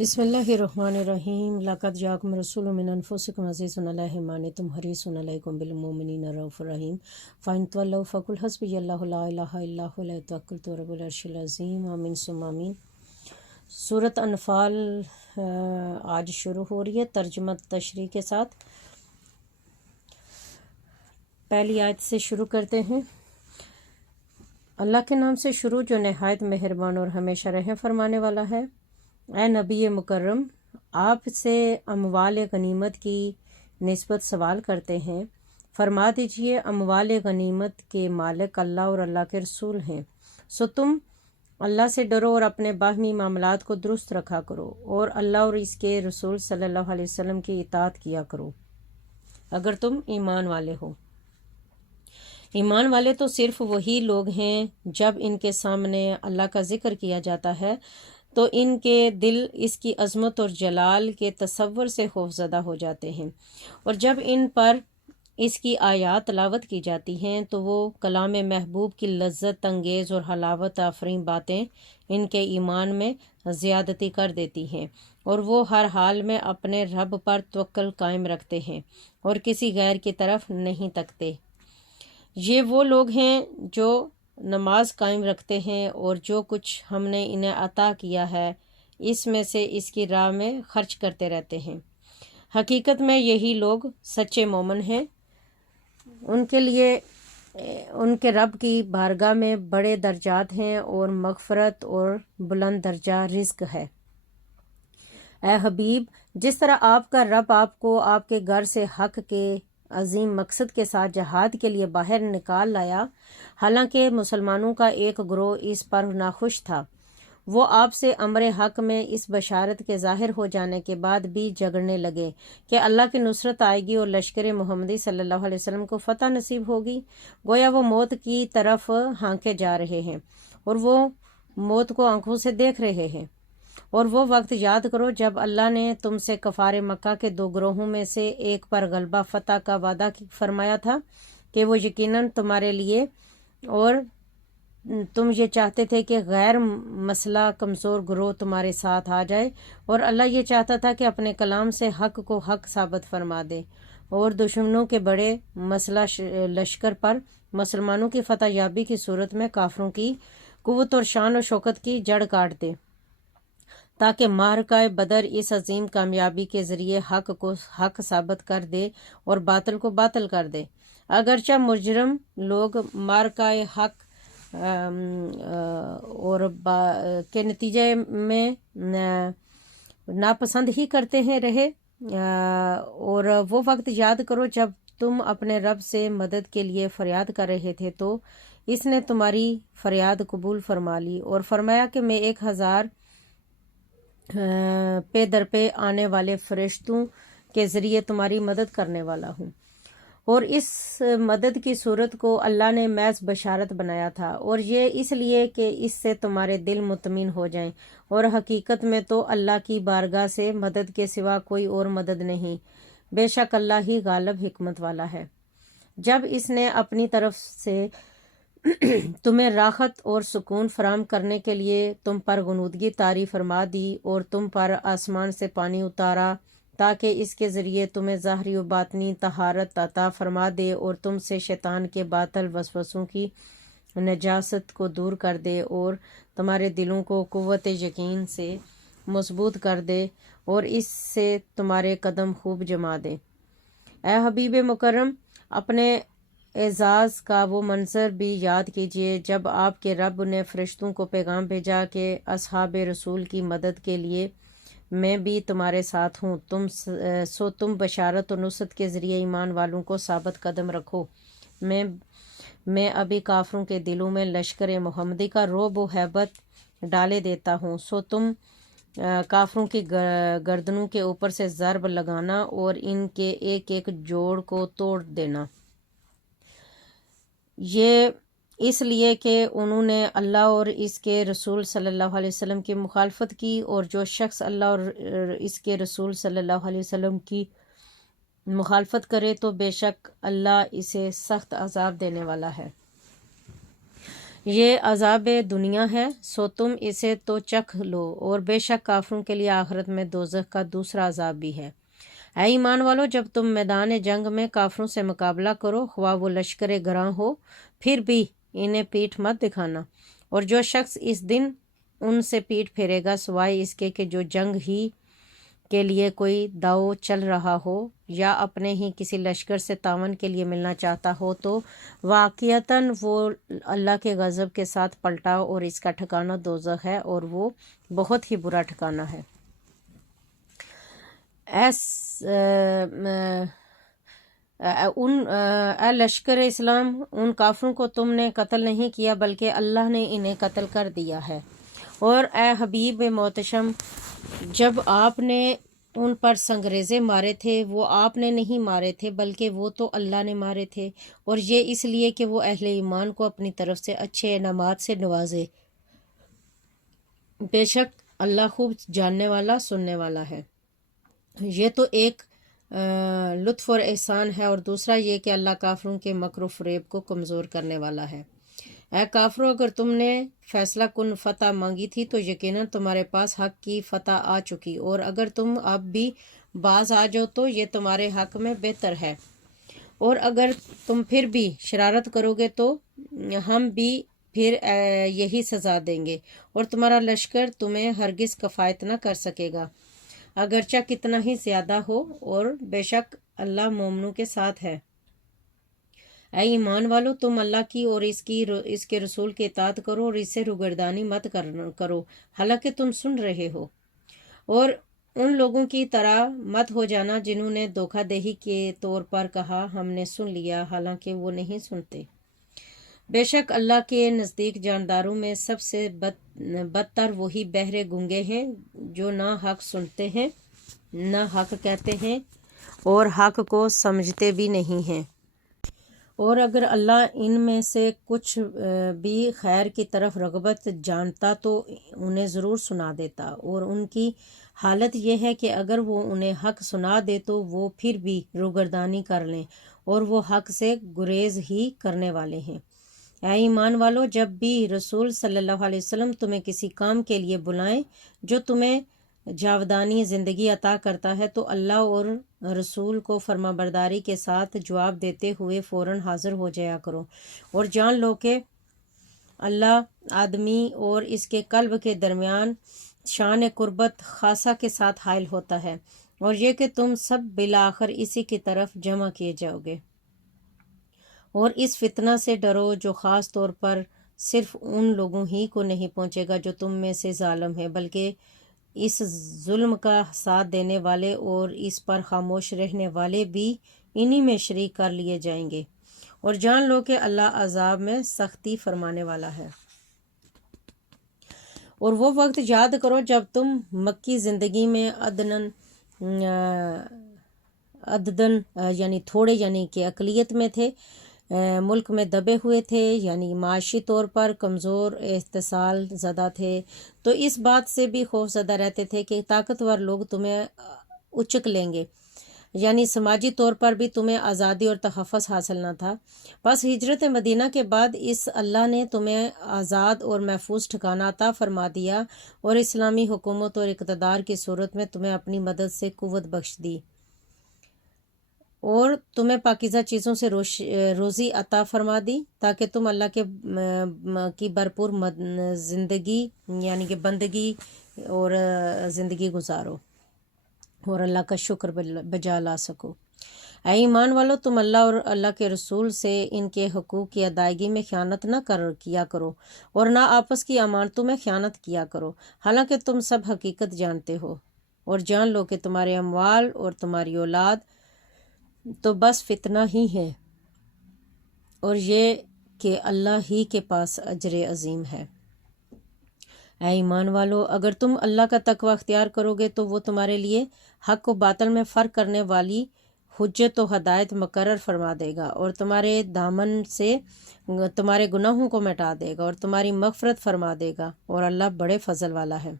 بسم اللہ الرحمن الرحیم لقد جاکم رسول من انفسکم عزیز علیہ ما عنتم حریص علیکم بالمؤمنین رؤوف رحیم فإن تولوا فقل حسبی اللہ لا الہ الا هو علیہ توکلت رب العرش العظیم آمین ثم آمین۔ سورۃ انفال آج شروع ہو رہی ہے ترجمہ تشریح کے ساتھ۔ پہلی آیت سے شروع کرتے ہیں۔ اللہ کے نام سے شروع جو نہایت مہربان اور ہمیشہ رحم فرمانے والا ہے۔ اے نبی مکرم، آپ سے اموال غنیمت کی نسبت سوال کرتے ہیں۔ فرما دیجئے اموال غنیمت کے مالک اللہ اور اللہ کے رسول ہیں، سو تم اللہ سے ڈرو اور اپنے باہمی معاملات کو درست رکھا کرو اور اللہ اور اس کے رسول صلی اللہ علیہ وسلم کی اطاعت کیا کرو اگر تم ایمان والے ہو۔ ایمان والے تو صرف وہی لوگ ہیں جب ان کے سامنے اللہ کا ذکر کیا جاتا ہے تو ان کے دل اس کی عظمت اور جلال کے تصور سے خوفزدہ ہو جاتے ہیں، اور جب ان پر اس کی آیات تلاوت کی جاتی ہیں تو وہ کلام محبوب کی لذت انگیز اور حلاوت آفرین باتیں ان کے ایمان میں زیادتی کر دیتی ہیں، اور وہ ہر حال میں اپنے رب پر توکل قائم رکھتے ہیں اور کسی غیر کی طرف نہیں تکتے۔ یہ وہ لوگ ہیں جو نماز قائم رکھتے ہیں اور جو کچھ ہم نے انہیں عطا کیا ہے اس میں سے اس کی راہ میں خرچ کرتے رہتے ہیں۔ حقیقت میں یہی لوگ سچے مومن ہیں۔ ان کے لیے ان کے رب کی بارگاہ میں بڑے درجات ہیں اور مغفرت اور بلند درجہ رزق ہے۔ اے حبیب، جس طرح آپ کا رب آپ کو آپ کے گھر سے حق کے عظیم مقصد کے ساتھ جہاد کے لیے باہر نکال لایا، حالانکہ مسلمانوں کا ایک گروہ اس پر ناخوش تھا، وہ آپ سے امر حق میں اس بشارت کے ظاہر ہو جانے کے بعد بھی جھگڑنے لگے کہ اللہ کی نصرت آئے گی اور لشکر محمدی صلی اللہ علیہ وسلم کو فتح نصیب ہوگی۔ گویا وہ موت کی طرف ہانکے جا رہے ہیں اور وہ موت کو آنکھوں سے دیکھ رہے ہیں۔ اور وہ وقت یاد کرو جب اللہ نے تم سے کفار مکہ کے دو گروہوں میں سے ایک پر غلبہ فتح کا وعدہ فرمایا تھا کہ وہ یقیناً تمہارے لیے، اور تم یہ چاہتے تھے کہ غیر مسلح کمزور گروہ تمہارے ساتھ آ جائے، اور اللہ یہ چاہتا تھا کہ اپنے کلام سے حق کو حق ثابت فرما دے اور دشمنوں کے بڑے مسلح لشکر پر مسلمانوں کی فتح یابی کی صورت میں کافروں کی قوت اور شان و شوکت کی جڑ کاٹ دے، تاکہ معرکہ بدر اس عظیم کامیابی کے ذریعے حق کو حق ثابت کر دے اور باطل کو باطل کر دے۔ اگرچہ مجرم لوگ معرکہ حق اور کے نتیجے میں ناپسند ہی کرتے ہیں رہے، اور وہ وقت یاد کرو جب تم اپنے رب سے مدد کے لیے فریاد کر رہے تھے تو اس نے تمہاری فریاد قبول فرما لی اور فرمایا کہ میں 1000 پے در پہ آنے والے فرشتوں کے ذریعے تمہاری مدد کرنے والا ہوں۔ اور اس مدد کی صورت کو اللہ نے محض بشارت بنایا تھا، اور یہ اس لیے کہ اس سے تمہارے دل مطمئن ہو جائیں، اور حقیقت میں تو اللہ کی بارگاہ سے مدد کے سوا کوئی اور مدد نہیں، بے شک اللہ ہی غالب حکمت والا ہے۔ جب اس نے اپنی طرف سے تمہیں راحت اور سکون فراہم کرنے کے لیے تم پر غنودگی طاری فرما دی اور تم پر آسمان سے پانی اتارا تاکہ اس کے ذریعے تمہیں ظاہری و باطنی طہارت عطا فرما دے اور تم سے شیطان کے باطل وسوسوں کی نجاست کو دور کر دے اور تمہارے دلوں کو قوت یقین سے مضبوط کر دے اور اس سے تمہارے قدم خوب جما دے۔ اے حبیب مکرم، اپنے اعزاز کا وہ منظر بھی یاد کیجیے جب آپ کے رب نے فرشتوں کو پیغام بھیجا کہ اصحاب رسول کی مدد کے لیے میں بھی تمہارے ساتھ ہوں، تم بشارت اور نصرت کے ذریعے ایمان والوں کو ثابت قدم رکھو۔ میں ابھی کافروں کے دلوں میں لشکر محمدی کا رعب و ہیبت ڈالے دیتا ہوں، سو تم کافروں کی گردنوں کے اوپر سے ضرب لگانا اور ان کے ایک ایک جوڑ کو توڑ دینا، یہ اس لیے کہ انہوں نے اللہ اور اس کے رسول صلی اللہ علیہ وسلم کی مخالفت کی، اور جو شخص اللہ اور اس کے رسول صلی اللہ علیہ وسلم کی مخالفت کرے تو بے شک اللہ اسے سخت عذاب دینے والا ہے۔ یہ عذاب دنیا ہے، سو تم اسے تو چکھ لو، اور بے شک کافروں کے لیے آخرت میں دوزخ کا دوسرا عذاب بھی ہے۔ اے ایمان والو، جب تم میدان جنگ میں کافروں سے مقابلہ کرو، خواہ وہ لشکر گراں ہو، پھر بھی انہیں پیٹھ مت دکھانا، اور جو شخص اس دن ان سے پیٹھ پھیرے گا سوائے اس کے کہ جو جنگ ہی کے لیے کوئی داؤ چل رہا ہو یا اپنے ہی کسی لشکر سے تعاون کے لیے ملنا چاہتا ہو، تو واقعتاً وہ اللہ کے غضب کے ساتھ پلٹا، اور اس کا ٹھکانہ دوزخ ہے، اور وہ بہت ہی برا ٹھکانہ ہے۔ اے لشکر اسلام، ان کافروں کو تم نے قتل نہیں کیا بلکہ اللہ نے انہیں قتل کر دیا ہے، اور اے حبیب محتشم، جب آپ نے ان پر سنگریزے مارے تھے وہ آپ نے نہیں مارے تھے بلکہ وہ تو اللہ نے مارے تھے، اور یہ اس لیے کہ وہ اہل ایمان کو اپنی طرف سے اچھے انعامات سے نوازے۔ بے شک اللہ خوب جاننے والا سننے والا ہے۔ یہ تو ایک لطف اور احسان ہے، اور دوسرا یہ کہ اللہ کافروں کے مکر و فریب کو کمزور کرنے والا ہے۔ اے کافرو، اگر تم نے فیصلہ کن فتح مانگی تھی تو یقیناً تمہارے پاس حق کی فتح آ چکی، اور اگر تم اب بھی باز آ جاؤ تو یہ تمہارے حق میں بہتر ہے، اور اگر تم پھر بھی شرارت کرو گے تو ہم بھی پھر یہی سزا دیں گے، اور تمہارا لشکر تمہیں ہرگز کفایت نہ کر سکے گا، اگرچہ کتنا ہی زیادہ ہو، اور بے شک اللہ مومنوں کے ساتھ ہے۔ اے ایمان والو، تم اللہ کی اور اس کے رسول کی اطاعت کرو، اور اس سے روگردانی مت کرو حالانکہ تم سن رہے ہو، اور ان لوگوں کی طرح مت ہو جانا جنہوں نے دھوکہ دہی کے طور پر کہا ہم نے سن لیا، حالانکہ وہ نہیں سنتے۔ بے شک اللہ کے نزدیک جانداروں میں سب سے بدتر وہی بہرے گونگے ہیں جو نہ حق سنتے ہیں نہ حق کہتے ہیں اور حق کو سمجھتے بھی نہیں ہیں، اور اگر اللہ ان میں سے کچھ بھی خیر کی طرف رغبت جانتا تو انہیں ضرور سنا دیتا، اور ان کی حالت یہ ہے کہ اگر وہ انہیں حق سنا دے تو وہ پھر بھی روگردانی کر لیں، اور وہ حق سے گریز ہی کرنے والے ہیں۔ اے ایمان والو، جب بھی رسول صلی اللہ علیہ وسلم تمہیں کسی کام کے لیے بلائیں جو تمہیں جاودانی زندگی عطا کرتا ہے تو اللہ اور رسول کو فرما برداری کے ساتھ جواب دیتے ہوئے فوراً حاضر ہو جایا کرو، اور جان لو کہ اللہ آدمی اور اس کے قلب کے درمیان شان قربت خاصہ کے ساتھ حائل ہوتا ہے، اور یہ کہ تم سب بالآخر اسی کی طرف جمع کیے جاؤ گے، اور اس فتنہ سے ڈرو جو خاص طور پر صرف ان لوگوں ہی کو نہیں پہنچے گا جو تم میں سے ظالم ہیں، بلکہ اس ظلم کا ساتھ دینے والے اور اس پر خاموش رہنے والے بھی انہی میں شریک کر لیے جائیں گے، اور جان لو کہ اللہ عذاب میں سختی فرمانے والا ہے۔ اور وہ وقت یاد کرو جب تم مکی زندگی میں عددن یعنی تھوڑے یعنی کہ اقلیت میں تھے، ملک میں دبے ہوئے تھے، یعنی معاشی طور پر کمزور استحصال زدہ تھے، تو اس بات سے بھی خوف زدہ رہتے تھے کہ طاقتور لوگ تمہیں اچک لیں گے، یعنی سماجی طور پر بھی تمہیں آزادی اور تحفظ حاصل نہ تھا۔ بس ہجرت مدینہ کے بعد اس اللہ نے تمہیں آزاد اور محفوظ ٹھکانہ عطا فرما دیا، اور اسلامی حکومت اور اقتدار کی صورت میں تمہیں اپنی مدد سے قوت بخش دی، اور تمہیں پاکیزہ چیزوں سے روزی عطا فرما دی تاکہ تم اللہ کی بھرپور زندگی یعنی کہ بندگی اور زندگی گزارو اور اللہ کا شکر بجا لا سکو۔ اے ایمان والو، تم اللہ اور اللہ کے رسول سے ان کے حقوق کی ادائیگی میں خیانت نہ کیا کرو، اور نہ آپس کی امانتوں میں خیانت کیا کرو، حالانکہ تم سب حقیقت جانتے ہو، اور جان لو کہ تمہارے اموال اور تمہاری اولاد تو بس فتنہ ہی ہے، اور یہ کہ اللہ ہی کے پاس اجر عظیم ہے۔ اے ایمان والو، اگر تم اللہ کا تقوی اختیار کرو گے تو وہ تمہارے لیے حق و باطل میں فرق کرنے والی حجت و ہدایت مقرر فرما دے گا، اور تمہارے دامن سے تمہارے گناہوں کو مٹا دے گا، اور تمہاری مغفرت فرما دے گا، اور اللہ بڑے فضل والا ہے۔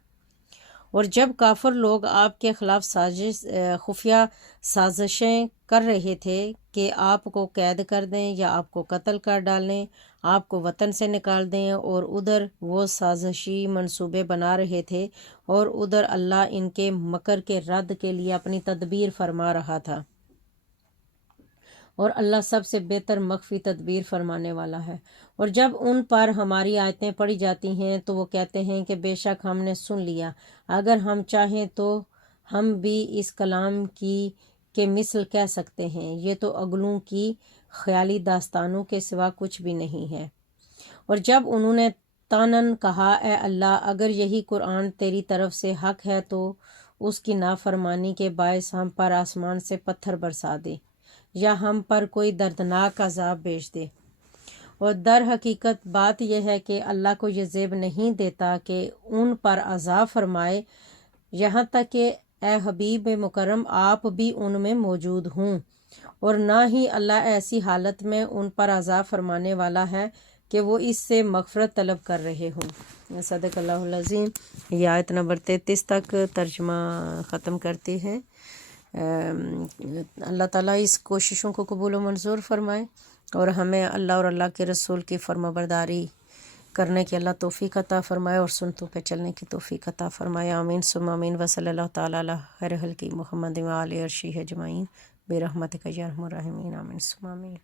اور جب کافر لوگ آپ کے خلاف خفیہ سازشیں کر رہے تھے کہ آپ کو قید کر دیں یا آپ کو قتل کر ڈالیں، آپ کو وطن سے نکال دیں، اور ادھر وہ سازشی منصوبے بنا رہے تھے، اور ادھر اللہ ان کے مکر کے رد کے لیے اپنی تدبیر فرما رہا تھا، اور اللہ سب سے بہتر مخفی تدبیر فرمانے والا ہے۔ اور جب ان پر ہماری آیتیں پڑھی جاتی ہیں تو وہ کہتے ہیں کہ بے شک ہم نے سن لیا، اگر ہم چاہیں تو ہم بھی اس کلام کے مثل کہہ سکتے ہیں، یہ تو اگلوں کی خیالی داستانوں کے سوا کچھ بھی نہیں ہے۔ اور جب انہوں نے تانن کہا، اے اللہ، اگر یہی قرآن تیری طرف سے حق ہے تو اس کی نافرمانی کے باعث ہم پر آسمان سے پتھر برسا دے، یا ہم پر کوئی دردناک عذاب بھیج دے۔ اور در حقیقت بات یہ ہے کہ اللہ کو یہ زیب نہیں دیتا کہ ان پر عذاب فرمائے، یہاں تک کہ اے حبیب مکرم آپ بھی ان میں موجود ہوں، اور نہ ہی اللہ ایسی حالت میں ان پر عذاب فرمانے والا ہے کہ وہ اس سے مغفرت طلب کر رہے ہوں۔ صدق اللہ العظیم۔ یہ آیت نمبر 33 تک ترجمہ ختم کرتی ہے۔ اللہ تعالیٰ اس کوششوں کو قبول و منظور فرمائے، اور ہمیں اللہ اور اللہ کے رسول کی فرما برداری کرنے کی اللہ توفیق عطا فرمائے، اور سنتوں پہ چلنے کی توفیق عطا فرمائے۔ آمین ثم آمین۔ وصلی اللہ تعالیٰ علی خیر خلقہ محمد و آلہ عرشہ اجمعین برحمتک یا ارحم الراحمین۔ آمین ثم آمین۔